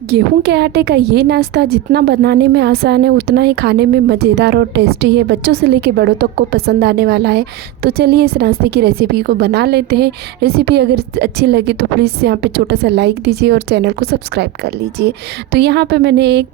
गेहूं के आटे का ये नाश्ता जितना बनाने में आसान है उतना ही खाने में मज़ेदार और टेस्टी है। बच्चों से लेकर बड़ों तक को पसंद आने वाला है। तो चलिए इस नाश्ते की रेसिपी को बना लेते हैं। रेसिपी अगर अच्छी लगी तो प्लीज़ यहाँ पे छोटा सा लाइक दीजिए और चैनल को सब्सक्राइब कर लीजिए। तो यहाँ पे मैंने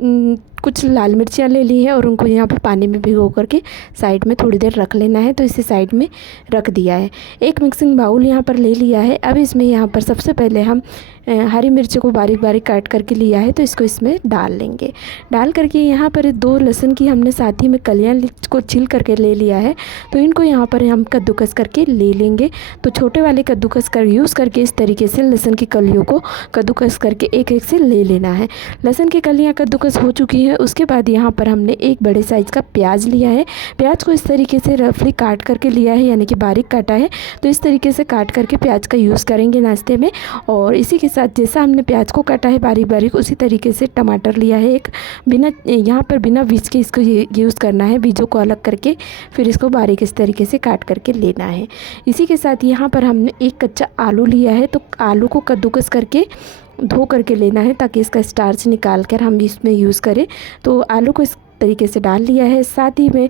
कुछ लाल मिर्चियाँ ले ली है और उनको यहाँ पे पानी में भिगो करके साइड में थोड़ी देर रख लेना है। तो इसे साइड में रख दिया है। एक मिक्सिंग बाउल यहाँ पर ले लिया है। अब इसमें यहाँ पर सबसे पहले हम हरी मिर्च को बारीक बारीक काट करके लिया है, तो इसको इसमें डाल लेंगे। डाल करके यहाँ पर 2 लहसुन की हमने साथ ही में कलियाँ को छील करके ले लिया है, तो इनको यहाँ पर हम कद्दूकस करके ले लेंगे। तो छोटे वाले कद्दूकस कर यूज़ करके इस तरीके से लहसुन की कलियों को कद्दूकस करके एक एक से ले लेना है। लहसुन की कलियाँ कद्दूकस हो चुकी है। उसके बाद यहाँ पर हमने एक बड़े साइज़ का प्याज लिया है। प्याज को इस तरीके से रफली काट करके लिया है, यानी कि बारीक काटा है। तो इस तरीके से काट करके प्याज का यूज़ करेंगे नाश्ते में। और इसी के साथ जैसा हमने प्याज को काटा है बारीक बारीक, उसी तरीके से टमाटर लिया है एक। यहाँ पर बिना बीज के इसको यूज़ करना है, बीजों को अलग करके फिर इसको बारीक इस तरीके से काट करके लेना है। इसी के साथ यहाँ पर हमने एक कच्चा आलू लिया है, तो आलू को कद्दूकस करके धो करके लेना है ताकि इसका स्टार्च निकाल कर हम इसमें यूज़ करें। तो आलू को इस तरीके से डाल लिया है। साथ ही में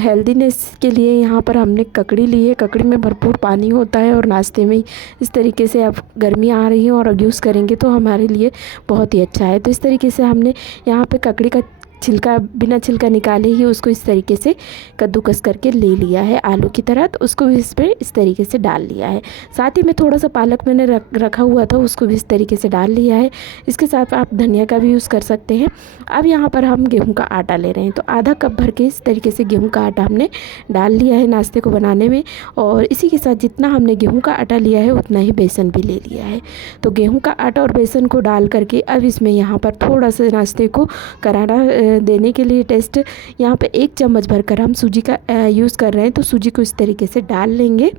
हेल्दीनेस के लिए यहाँ पर हमने ककड़ी ली है। ककड़ी में भरपूर पानी होता है और नाश्ते में इस तरीके से अब गर्मियाँ आ रही हैं और अब यूज़ करेंगे तो हमारे लिए बहुत ही अच्छा है। तो इस तरीके से हमने यहाँ पे ककड़ी का छिलका बिना छिलका निकाले ही उसको इस तरीके से कद्दूकस करके ले लिया है आलू की तरह। तो उसको भी इस पर इस तरीके से डाल लिया है। साथ ही में थोड़ा सा पालक मैंने रखा हुआ था, उसको भी इस तरीके से डाल लिया है। इसके साथ आप धनिया का भी यूज़ कर सकते हैं। अब यहाँ पर हम गेहूं का आटा ले रहे हैं, तो आधा कप भर के इस तरीके से गेहूँ का आटा हमने डाल लिया है नाश्ते को बनाने में। और इसी के साथ जितना हमने गेहूँ का आटा लिया है उतना ही बेसन भी ले लिया है। तो गेहूँ का आटा और बेसन को डाल करके अब इसमें यहाँ पर थोड़ा सा नाश्ते को करारा देने के लिए टेस्ट यहाँ पे 1 चम्मच भरकर हम सूजी का यूज़ कर रहे हैं। तो सूजी को इस तरीके से डाल लेंगे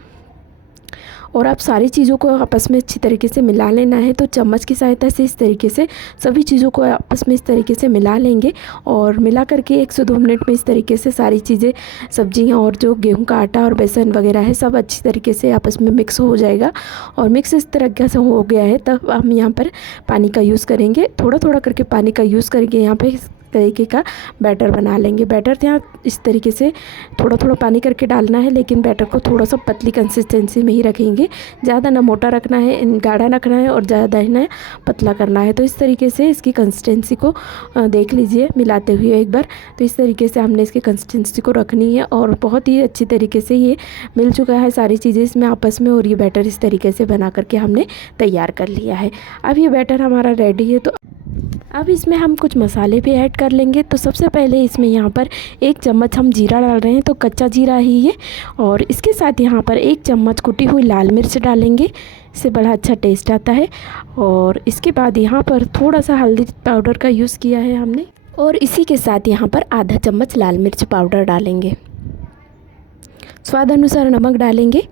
और अब सारी चीज़ों को आपस में अच्छी तरीके से मिला लेना है। तो चम्मच की सहायता से इस तरीके से सभी चीज़ों को आपस में इस तरीके से मिला लेंगे और मिला करके 1 से 2 मिनट में इस तरीके से सारी चीज़ें, सब्जियां और जो गेहूं का आटा और बेसन वगैरह है सब अच्छी तरीके से आपस में मिक्स हो जाएगा। और मिक्स इस तरीके से हो गया है, तब हम यहाँ पर पानी का यूज़ करेंगे। थोड़ा थोड़ा करके पानी का यूज़ करके यहाँ पर तरीके का बैटर बना लेंगे। बैटर यहाँ इस तरीके से थोड़ा थोड़ा पानी करके डालना है, लेकिन बैटर को थोड़ा सा पतली कंसिस्टेंसी में ही रखेंगे। ज़्यादा ना मोटा रखना है, गाढ़ा रखना है और ज़्यादा ही ना पतला करना है। तो इस तरीके से इसकी कंसिस्टेंसी को देख लीजिए मिलाते हुए एक बार। तो इस तरीके से हमने इसकी कंसिस्टेंसी को रखनी है और बहुत ही अच्छी तरीके से ये मिल चुका है सारी चीज़ें इसमें आपस में। और ये बैटर इस तरीके से बना करके हमने तैयार कर लिया है। अब ये बैटर हमारा रेडी है। तो अब इसमें हम कुछ मसाले भी ऐड कर लेंगे। तो सबसे पहले इसमें यहाँ पर 1 चम्मच हम जीरा डाल रहे हैं, तो कच्चा जीरा ही है। और इसके साथ यहाँ पर 1 चम्मच कुटी हुई लाल मिर्च डालेंगे, इससे बड़ा अच्छा टेस्ट आता है। और इसके बाद यहाँ पर थोड़ा सा हल्दी पाउडर का यूज़ किया है हमने, और इसी के साथ यहाँ पर आधा चम्मच लाल मिर्च पाउडर डालेंगे। स्वाद अनुसार नमक डालेंगे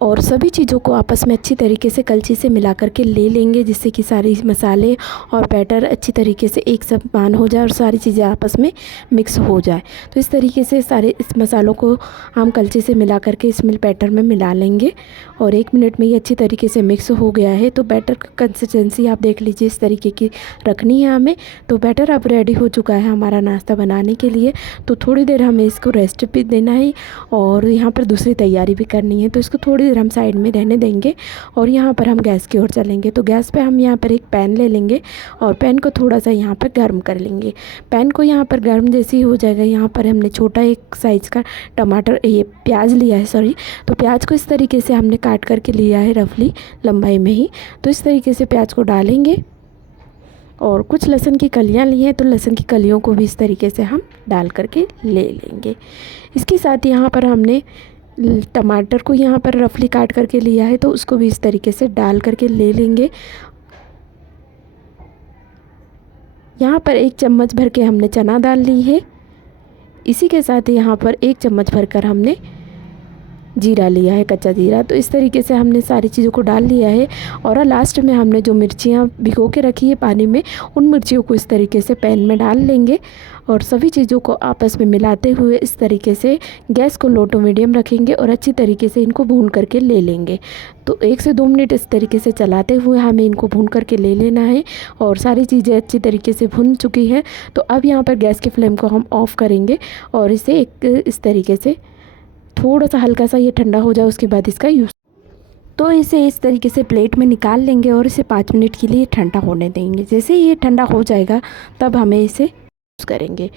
और सभी चीज़ों को आपस में अच्छी तरीके से कलछी से मिला करके ले लेंगे, जिससे कि सारे मसाले और बैटर अच्छी तरीके से एक समान हो जाए और सारी चीज़ें आपस में मिक्स हो जाए। तो इस तरीके से सारे इस मसालों को हम कलछी से मिला करके इस बैटर में मिला लेंगे और 1 मिनट में ये अच्छी तरीके से मिक्स हो गया है। तो बैटर की कंसिस्टेंसी आप देख लीजिए इस तरीके की रखनी है हमें। तो बैटर अब रेडी हो चुका है हमारा नाश्ता बनाने के लिए। तो थोड़ी देर हमें इसको रेस्ट भी देना है और यहाँ पर दूसरी तैयारी भी करनी है। तो इसको थोड़ी देर हम साइड में रहने देंगे और यहाँ पर हम गैस की ओर चलेंगे। तो गैस पे हम यहाँ पर एक पैन ले लेंगे और पैन को थोड़ा सा यहाँ पर गर्म कर लेंगे। पैन को यहाँ पर गर्म जैसे ही हो जाएगा, यहाँ पर हमने छोटा एक साइज़ का ये प्याज लिया है, सॉरी। तो प्याज को इस तरीके से हमने काट करके लिया है रफली लंबाई में ही। तो इस तरीके से प्याज को डालेंगे और कुछ लहसुन की कलियाँ ली हैं, तो लहसुन की कलियों को भी इस तरीके से हम डाल करके ले लेंगे। इसके साथ यहाँ पर हमने टमाटर को यहाँ पर रफली काट करके लिया है, तो उसको भी इस तरीके से डाल करके ले लेंगे। यहाँ पर 1 चम्मच भर के हमने चना दाल ली है। इसी के साथ यहाँ पर 1 चम्मच भरकर हमने जीरा लिया है, कच्चा जीरा। तो इस तरीके से हमने सारी चीज़ों को डाल लिया है। और लास्ट में हमने जो मिर्चियाँ भिगो के रखी है पानी में, उन मिर्चियों को इस तरीके से पैन में डाल लेंगे और सभी चीज़ों को आपस में मिलाते हुए इस तरीके से गैस को लो टू मीडियम रखेंगे और अच्छी तरीके से इनको भून करके ले लेंगे। तो 1 से 2 मिनट इस तरीके से चलाते हुए हमें इनको भून करके ले लेना है। और सारी चीज़ें अच्छी तरीके से भुन चुकी हैं। तो अब यहाँ पर गैस की फ्लेम को हम ऑफ़ करेंगे और इसे इस तरीके से थोड़ा सा हल्का सा ये ठंडा हो जाए, उसके बाद इसका यूज़, तो इसे इस तरीके से प्लेट में निकाल लेंगे और इसे 5 मिनट के लिए ठंडा होने देंगे। जैसे ही ये ठंडा हो जाएगा तब हमें इसे यूज़ करेंगे।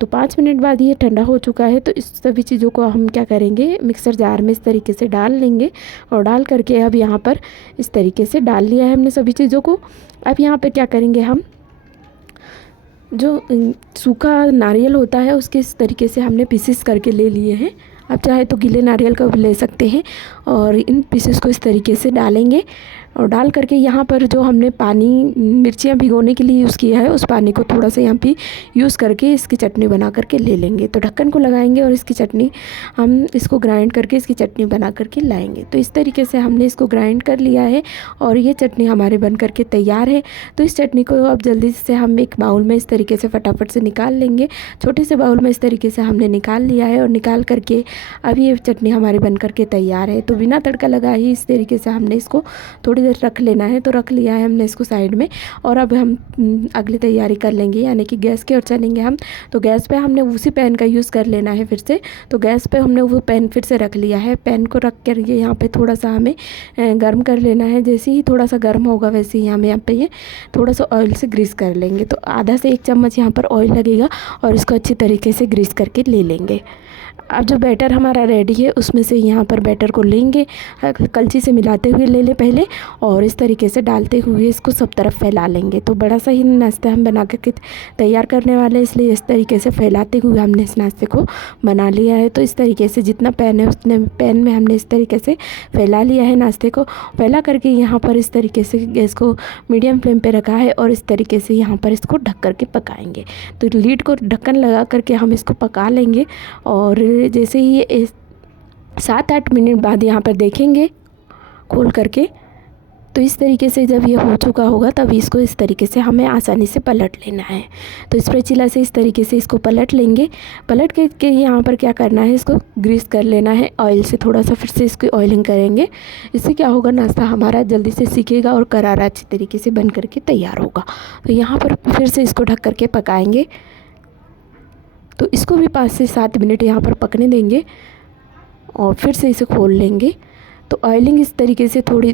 तो 5 मिनट बाद ये ठंडा हो चुका है। तो इस सभी चीज़ों को हम क्या करेंगे, मिक्सर जार में इस तरीके से डाल लेंगे और डाल करके अब यहाँ पर इस तरीके से डाल लिया है हमने सभी चीज़ों को। अब यहाँ पर क्या करेंगे, हम जो सूखा नारियल होता है उसके इस तरीके से हमने पीसेस करके ले लिए हैं। आप चाहे तो गीले नारियल का भी ले सकते हैं। और इन पीसेस को इस तरीके से डालेंगे और डाल करके यहाँ पर जो हमने पानी मिर्चियाँ भिगोने के लिए यूज़ किया है, उस पानी को थोड़ा सा यहाँ पे यूज़ करके इसकी चटनी बना करके ले लेंगे। तो ढक्कन को लगाएंगे और इसकी चटनी, हम इसको ग्राइंड करके इसकी चटनी बना करके लाएंगे। तो इस तरीके से हमने इसको ग्राइंड कर लिया है और ये चटनी हमारे बन करके तैयार है। तो इस चटनी को अब जल्दी से हम एक बाउल में इस तरीके से फटाफट से निकाल लेंगे। छोटे से बाउल में इस तरीके से हमने निकाल लिया है और निकाल करके अब ये चटनी हमारी बन करके तैयार है। तो बिना तड़का लगाए ही इस तरीके से हमने इसको थोड़ी देर रख लेना है। तो रख लिया है हमने इसको साइड में और अब हम अगली तैयारी कर लेंगे, यानी कि गैस की ओर चलेंगे हम। तो गैस पे हमने उसी पैन का यूज़ कर लेना है फिर से। तो गैस पे हमने वो पैन फिर से रख लिया है। पैन को रख कर ये यहाँ पे थोड़ा सा हमें गर्म कर लेना है। जैसे ही थोड़ा सा गर्म होगा वैसे ही हमें यहाँ पे ये थोड़ा सा ऑयल से ग्रीस कर लेंगे। तो आधा से 1 चम्मच यहाँ पर ऑयल लगेगा और इसको अच्छी तरीके से ग्रीस करके ले लेंगे। अब जो बैटर हमारा रेडी है उसमें से यहाँ पर बैटर को लेंगे, कलछी से मिलाते हुए ले लें पहले और इस तरीके से डालते हुए इसको सब तरफ फैला लेंगे। तो बड़ा सा ही नाश्ता हम बना करके तैयार करने वाले हैं, इसलिए इस तरीके से फैलाते हुए हमने इस नाश्ते को बना लिया है। तो इस तरीके से जितना पैन है उतने पैन में हमने इस तरीके से फैला लिया है नाश्ते को। फैला करके यहाँ पर इस तरीके से गैस को मीडियम फ्लेम पर रखा है और इस तरीके से यहाँ पर इसको ढक करके पकाएंगे। तो लीड को ढक्कन लगा करके हम इसको पका लेंगे और जैसे ही 7-8 मिनट बाद यहाँ पर देखेंगे खोल करके, तो इस तरीके से जब ये हो चुका होगा तब इसको इस तरीके से हमें आसानी से पलट लेना है। तो स्पैचुला से इस तरीके से इसको पलट लेंगे। पलट के यहाँ पर क्या करना है, इसको ग्रीस कर लेना है ऑयल से, थोड़ा सा फिर से इसकी ऑयलिंग करेंगे। इससे क्या होगा, नाश्ता हमारा जल्दी से सीखेगा और करारा अच्छी तरीके से बन करके तैयार होगा। तो यहाँ पर फिर से इसको ढक करके पकाएंगे। तो इसको भी 5 से 7 मिनट यहाँ पर पकने देंगे और फिर से इसे खोल लेंगे। तो ऑयलिंग इस तरीके से थोड़ी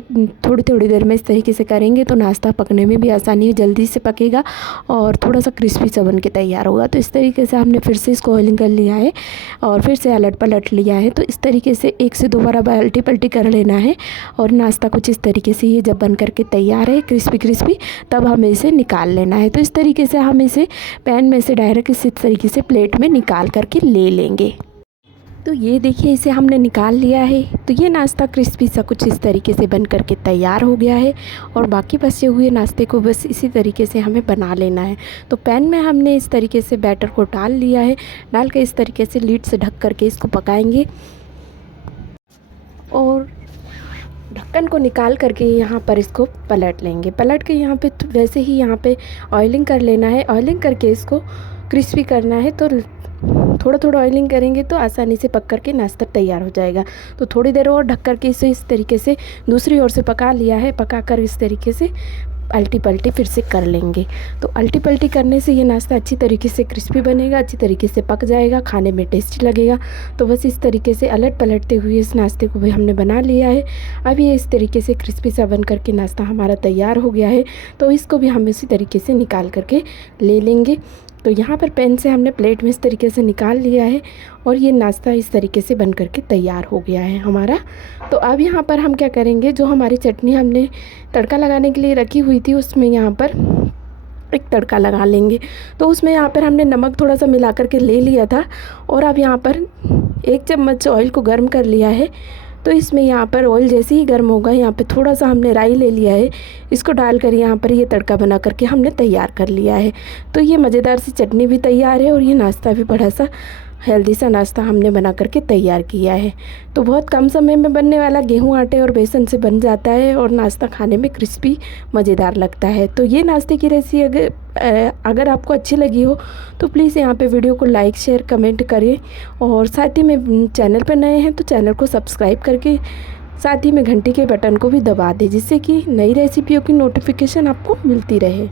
देर में इस तरीके से करेंगे तो नाश्ता पकने में भी आसानी है, जल्दी से पकेगा और थोड़ा सा क्रिस्पी सा बन के तैयार होगा। तो इस तरीके से हमने फिर से इसको ऑयलिंग कर लिया है और फिर से अलट पलट लिया है। तो इस तरीके से 1 से 2 बार बाल्टी पलटी कर लेना है और नाश्ता कुछ इस तरीके से ये जब बन करके तैयार है क्रिस्पी, तब हमें इसे निकाल लेना है। तो इस तरीके से हम इसे पैन में से डायरेक्ट इस तरीके से प्लेट में निकाल करके ले लेंगे। तो ये देखिए इसे हमने निकाल लिया है। तो ये नाश्ता क्रिस्पी सा कुछ इस तरीके से बन करके तैयार हो गया है और बाकी बचे हुए नाश्ते को बस इसी तरीके से हमें बना लेना है। तो पैन में हमने इस तरीके से बैटर को डाल लिया है, डाल के इस तरीके से लीड से ढक करके इसको पकाएंगे और ढक्कन को निकाल करके यहाँ पर इसको पलट लेंगे। पलट के यहाँ पे वैसे ही यहाँ पे ऑयलिंग कर लेना है। ऑयलिंग करके इसको क्रिस्पी करना है। तो थोड़ा ऑयलिंग करेंगे तो आसानी से पक करके नाश्ता तैयार हो जाएगा। तो थोड़ी देर और ढक करके इसे इस तरीके से दूसरी ओर से पका लिया है। पका कर इस तरीके से अल्टी पल्टी फिर से कर लेंगे। तो अल्टी पल्टी करने से ये नाश्ता अच्छी तरीके से क्रिस्पी बनेगा, अच्छी तरीके से पक जाएगा, खाने में टेस्टी लगेगा। तो बस इस तरीके से अलट पलटते हुए इस नाश्ते को भी हमने बना लिया है। अब ये इस तरीके से क्रिस्पी सा बन करके नाश्ता हमारा तैयार हो गया है। तो इसको भी हम इसी तरीके से निकाल करके ले लेंगे। तो यहाँ पर पैन से हमने प्लेट में इस तरीके से निकाल लिया है और ये नाश्ता इस तरीके से बन करके तैयार हो गया है हमारा। तो अब यहाँ पर हम क्या करेंगे, जो हमारी चटनी हमने तड़का लगाने के लिए रखी हुई थी उसमें यहाँ पर एक तड़का लगा लेंगे। तो उसमें यहाँ पर हमने नमक थोड़ा सा मिला करके ले लिया था और अब यहाँ पर 1 चम्मच ऑयल को गर्म कर लिया है। तो इसमें यहाँ पर ऑयल जैसे ही गर्म होगा यहाँ पे थोड़ा सा हमने राई ले लिया है, इसको डालकर यहाँ पर ये तड़का बना करके हमने तैयार कर लिया है। तो ये मज़ेदार सी चटनी भी तैयार है और ये नाश्ता भी बड़ा सा हेल्दी सा नाश्ता हमने बना करके तैयार किया है। तो बहुत कम समय में बनने वाला गेहूं, आटे और बेसन से बन जाता है और नाश्ता खाने में क्रिस्पी मज़ेदार लगता है। तो ये नाश्ते की रेसिपी अगर आपको अच्छी लगी हो तो प्लीज़ यहाँ पे वीडियो को लाइक, शेयर, कमेंट करें और साथ ही में चैनल पर नए हैं तो चैनल को सब्सक्राइब करके साथ ही में घंटी के बटन को भी दबा दें, जिससे कि नई रेसिपियों की नोटिफिकेशन आपको मिलती रहे।